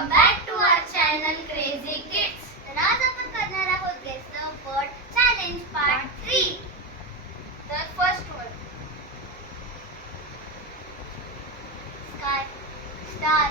Welcome back to our channel crazy kids. तर आज आपण करणार आहोत guess the word challenge part 3. तर फर्स्ट वर्ड स्काय, स्टार,